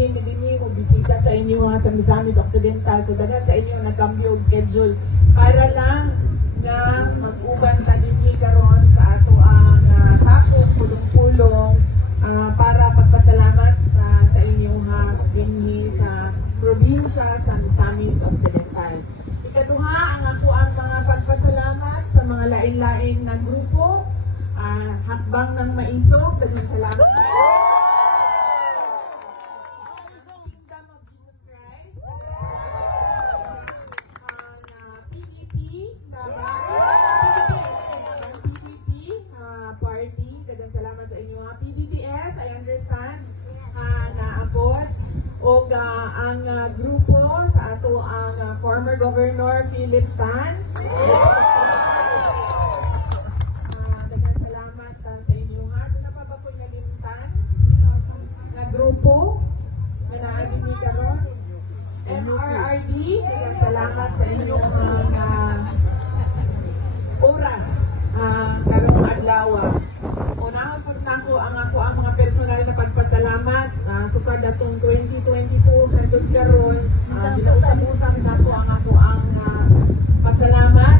bahin din mo bisita sa inyo ha, sa Misamis Occidental. So daghan sa inyo nagkambyo og schedule para lang nga mag-uban ta dinhi karon sa ato ang hakong pulong-pulong para pagpasalamat sa inyo ha dinhi sa probinsya sa Misamis Occidental. Ikaduha ang ako ang mga pagpasalamat sa mga lain-lain na grupo, Hakbang ng Maisog, daghang salamat. Ang grupo sa ato ang former Governor Philip Tan. Daghang salamat sa inyo ha. Doon na pa ba po nalimtan na grupo na naadin ni karon. MRRD, daghang salamat sa inyo oras karong adlaw. Unahon pud nako ang mga personal na pagpasalamat sukad atong 2022 hangtod karon ginausab-usab nako ang pasalamat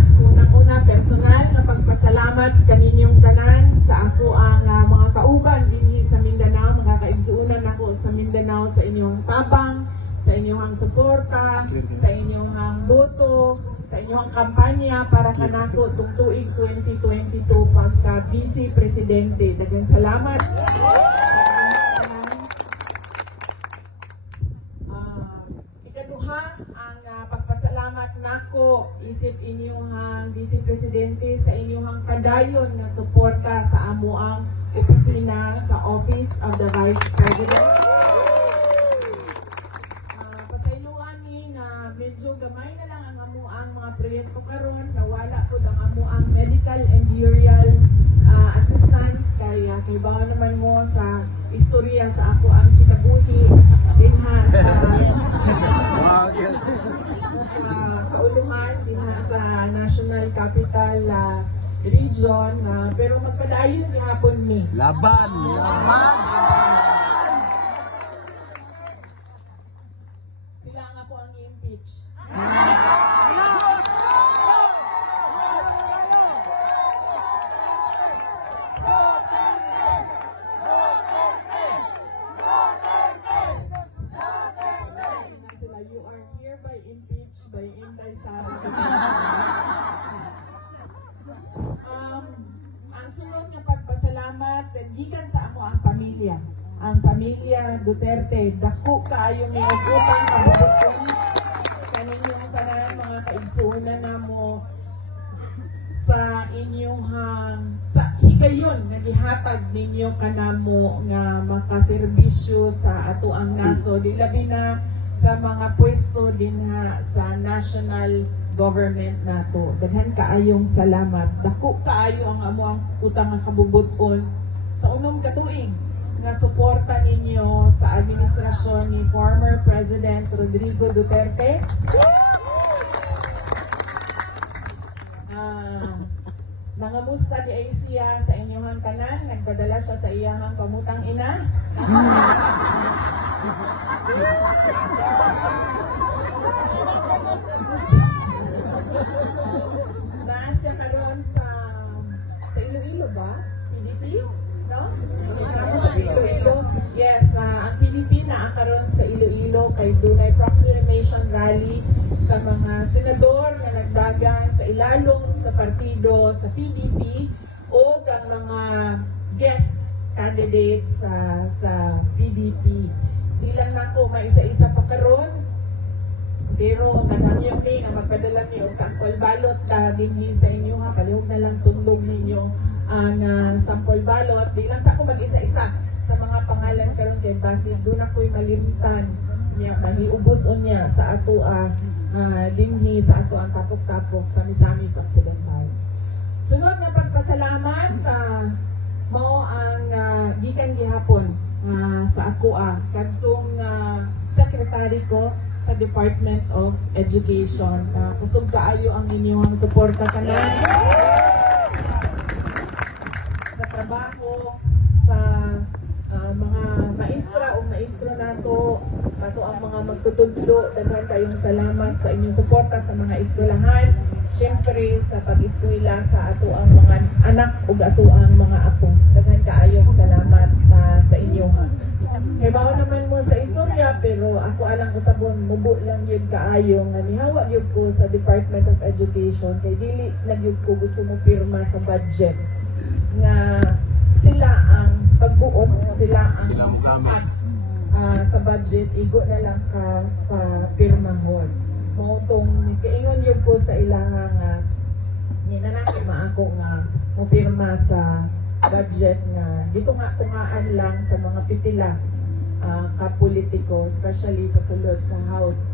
una personal na pagpasalamat kaninyong tanan sa ako ang mga kauban dinhi sa Mindanao, mga kaigsuonan nako sa Mindanao, sa inyong tabang, sa inyong suporta, sa inyong boto, sa inyong kampanya para kanako tung tuig 2022 pagka Vice Presidente. Daghang salamat. Ikaduha ang pagpasalamat nako isip inyong Vice Presidente sa inyong kadayon na suporta sa amuang opisina sa Office of the Vice President. Medyo gamay na lang ang amuang mga proyekto karon, nawala po ang amuang medical and burial assistance kaya kibaw naman mo sa istorya sa ako ang kinabuhi dinha sa kauluhan dinha sa National Capital Region pero magpadayon gihapon ni laban sila nga po ang i-impeach. You are hereby impeached by Inday Sara. Ang sunod nga pagpasalamat gikan sa amo ang pamilya. Ang pamilya Duterte, dako kaayo mi og utang nga bubuton kaninyong tanan mga kaigsuonan namo sa inyong sa higayon nga gihatag ninyo kanamo nga makaserbisyo sa ato ang naso di labi na sa mga pwesto dinha sa national government nato. Daghan kaayong salamat. Dako kaayo ang amo ang utang nga kabubuton sa unom ka tuig nga suporta ninyo sa administrasyon ni former President Rodrigo Duterte. Nangamusta di ay siya sa inyong tanan, nagpadala siya sa iyahang pamutang ina. Naas siya karon sa Iloilo ba? PDP? No? Sa Iloilo. Yes, ang PDP na karon sa Iloilo kay dunay proclamation rally sa mga senador na nagdagan sa ilalong sa partido sa PDP o ang mga guest candidates sa PDP. Di lang nako maisa-isa pa karon pero kanamyo ni nga magpadala niyo og sample balot dinhi sa inyo ha, palihog na lang sundog ninyo ang sample balot. Di lang sa ako mag-isa-isa sa mga pangalan karon kay basig doon ako'y malimtan niya mahiubos niya sa ato dinhi sa ato ang tapok-tapok sa Misamis Occidental. Sunod na pagpasalamat mao ang gikan gihapon sa ako kadtong secretary ko sa Department of Education. Kusog kaayo ang inyong suporta kanan sa trabaho sa mga maestra o maestro nato, ato ang mga magtutudlo, daghan kayong salamat sa inyong suporta sa mga eskwelahan, syempre sa pag-eskwela sa ato ang mga anak ug ato ang mga apo. Daghan kaayong salamat sa inyo ha. Kaya bago naman mo sa istorya, pero ako alang usabon, mubo lang yun kaayo nga nihawa yun ko sa Department of Education, kay dili na yun ko gusto mo pirma sa budget nga sila ang pagbuot, sila ang pag sa budget, igo na lang ka pirmahon. Mautong kaingon yun ko sa ilang nga ninanaki maako nga mo pirma sa budget nga dito nga tungaan lang sa mga pitila kapolitiko, especially sa sulod sa House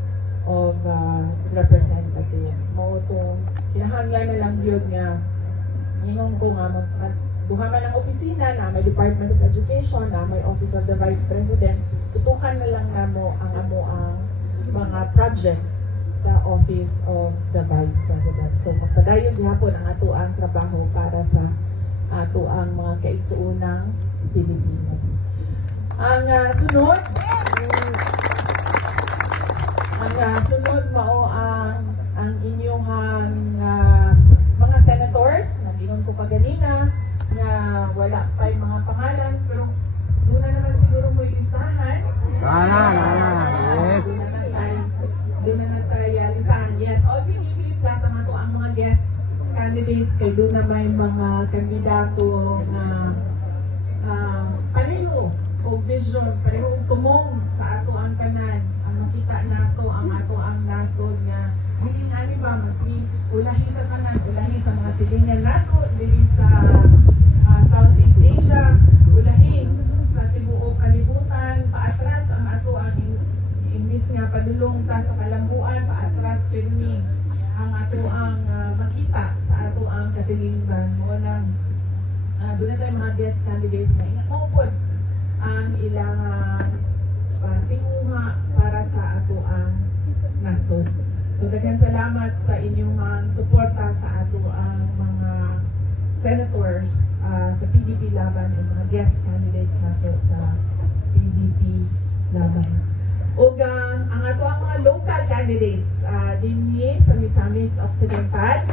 of Representatives. Mautong kinahanglan na lang yun nga ingon ko nga duha man ang opisina na may Department of Education, na may Office of the Vice President, tutukan na lang namo ang mga projects sa Office of the Vice President. So magpadayon gihapon ang ato ang trabaho para sa ato ang mga kaigsuunang Pilipino. Ang sunod mao ang inyong mga senators na ginon ko kaganina nga wala pa yung mga pangalan, pero doon na naman siguro mo listahan. Yes. Doon na tayo listahan. Yes, all Pinipili Plus ang ato ang mga guest candidates, kay doon na may mga kandidato na pareho o vision, pareho tumong sa ato ang kanan, ang makita nato ang ato ang nasod nga hiling ani ba masi ulahi sa kanan, ulahi sa mga silingan nato dili sa Southeast Asia, ulahi sa tibuok kalibutan, paatras ang ato ang imbis nga padulong ta sa kalambuan, paatras pirmi ang ato ang makita sa ato ang katilingban mo nang doon na tayo mga guest candidates na inakopod ang ilang tinguha para sa ato ang nasod. So daghan salamat sa inyong suporta sa ato ang mga senators sa PDP laban o mga guest candidates nato sa PDP laban. O ang ato ang mga local candidates dinhi sa Misamis Occidental.